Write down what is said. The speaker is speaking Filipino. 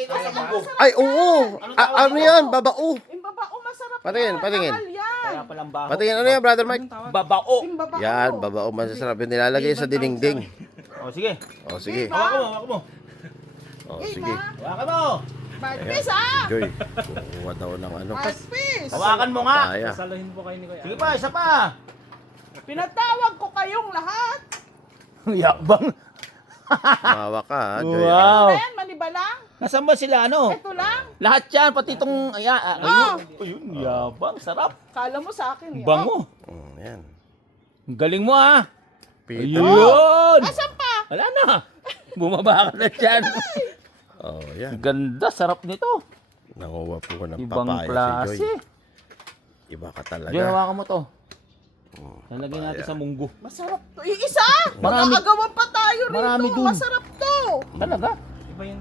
ilalagay ko sa munggo. Ay, oo. Ano yan? Babao. Yung babao masarap. Patingin, patingin. Mahal yan. Kaya palang baho. Patingin, ano yan, Brother Mike? Babao. Yung babao. Yan, babao. Masasarap yung nilalagay sa dinding. O, sige. O, sige. Hawakan mo, hawakan mo. O, Game, sige. ha? Hawakan mo. Bad piece, ah. Joy, kukuha daw ng ano. Bad piece. Hawakan mo nga. Kaya. Sasaluhin po kayo ni Kuya. Sige pa, isa pa. Pinatawag ko kayong lahat. Yabang. Mawa ka, ha, Joy. Wow. Ayan, manibalang. Nasaan ba sila, ano? Ito lang. Lahat yan, pati itong, Ah. ayun, yabang, sarap. Kala mo sa akin. eh. Bango. Yan. Ang galing mo, ha? Pito. Ayun. Asan pa? Wala na. Bumaba ka na dyan. Oh, yan. Ganda, sarap nito. Nanguha po ko ng Ibang papaya si klase. Joy. Iba ka Diyan, talaga. hawakan mo to. Oh, Lalagyan natin papaya. sa munggo. Masarap to. Iisa. Marami- Magkakagawa pa tayo rito. marami dun. Masarap to. Talaga? Iba yung